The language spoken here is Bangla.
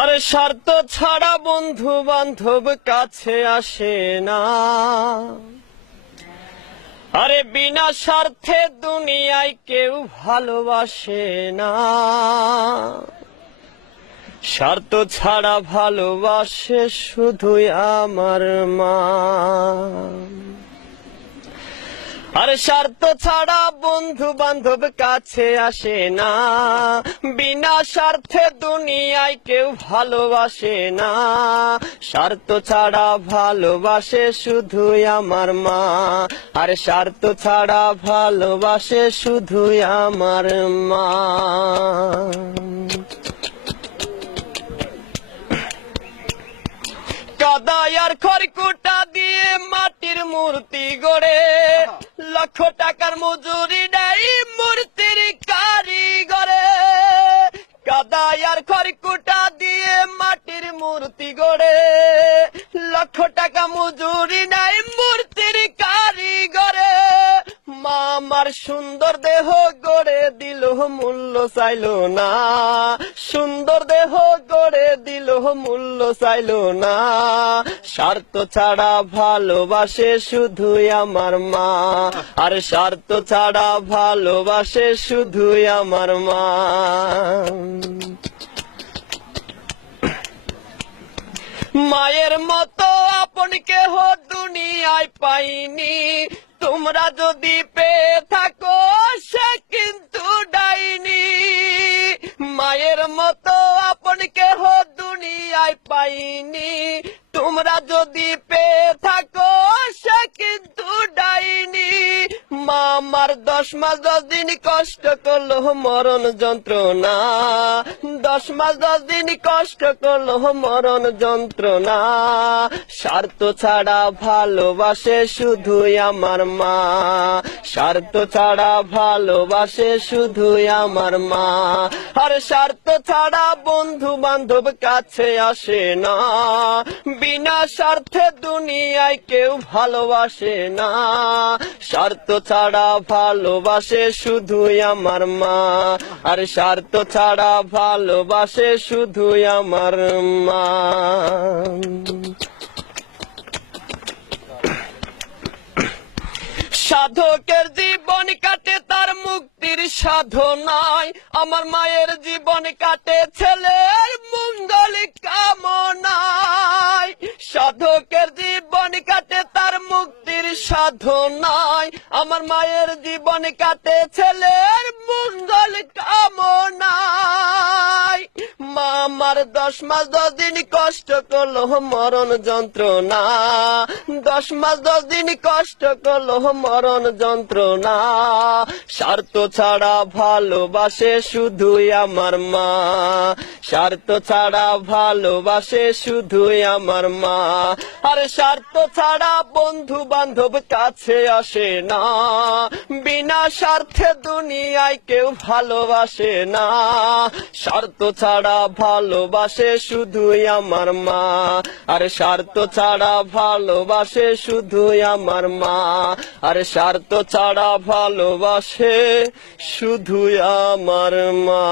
আরে স্বার্থ ছাড়া বন্ধু বান্ধব কাছে আসে না। আরে বিনা স্বার্থে দুনিয়ায় কেউ ভালোবাসে না। স্বার্থ ছাড়া ভালোবাসে শুধুই আমার মা। আরে স্বার্থ ছাড়া বন্ধু বান্ধব কাছে আসে না। বিনা স্বার্থে দুনিয়ায় কেউ ভালোবাসে না। স্বার্থ ছাড়া ভালোবাসে শুধুই আমার মা। আরে স্বার্থ ছাড়া ভালোবাসে শুধুই আমার মা। কাদায় আর খড়কুটা দিয়ে মাটির মূর্তি গড়ে, লক্ষ টাকার মজুরি নেই মূর্তির কারিগরে। কাদায় আর খড়কুটা দিয়ে মাটির মূর্তি গড়ে, লক্ষ টাকা মজুরি নেই মূর্তির কারিগরে। মা আমার সুন্দর দেহ গড়ে দিল মূল্য চাইলো না। সুন্দর দেহ গড়ে দিল মূল্য চাইলো না। স্বার্থ ছাড়া ভালোবাসে শুধুই আমার মা। আর স্বার্থ ছাড়া ভালোবাসে শুধুই আমার মা। মায়ের মতো আপন কেহ দুনিয়ায় পাইনি। তোমরা যদি পেয়ে থাকো সে কিন্তু ডাইনি। মায়ের মতো আপন কেহ দুনিয়ায় পাইনি। তোমরা যদি পেয়ে থাকো সে কিন্তু ডাইনি। মা আমার 10 মাস 10 দিন কষ্ট করলো মরণ যন্ত্রণা। 10 মাস 10 দিন কষ্ট করলো মরণ যন্ত্রণা। স্বার্থ ছাড়া ভালোবাসে শুধুই আমার মা। স্বার্থ ছাড়া ভালোবাসে শুধুই আমার মা। আর স্বার্থ ছাড়া বন্ধু বান্ধব কাছে আসে না। বিনা স্বার্থে দুনিয়ায় কেউ ভালোবাসে না। স্বার্থ ছাড়া ভালোবাসে শুধুই আমার মা। আর স্বার্থ ছাড়া ভালোবাসে শুধুই আমার মা। সাধকের জীবন কাটে তার মুক্তির সাধনায়। আমার মায়ের জীবন কাটে ছেলের মঙ্গল কামনায়। সাধকের জীবন কাটে তার মুক্তির সাধনায়। আমার মায়ের জীবন কাটে ছেলের মঙ্গল কামনায়। মা আমার 10 মাস 10 দিন কষ্ট করলো মরণ যন্ত্রণা। 10 মাস 10 দিন কষ্ট করলো মরণ যন্ত্রণা। স্বার্থ ছাড়া ভালোবাসে শুধুই আমার মা। স্বার্থ ছাড়া ভালোবাসে শুধুই আমার মা। আর স্বার্থ ছাড়া বন্ধু বান্ধব কাছে আসে না। বিনা স্বার্থে দুনিয়ায় কেউ ভালোবাসে না। স্বার্থ ছাড়া ভালোবাসে শুধুই আমার মা। আর স্বার্থ ছাড়া ভালোবাসে শুধুই আমার মা। আর স্বার্থ ছাড়া ভালোবাসে শুধুই আমার মা।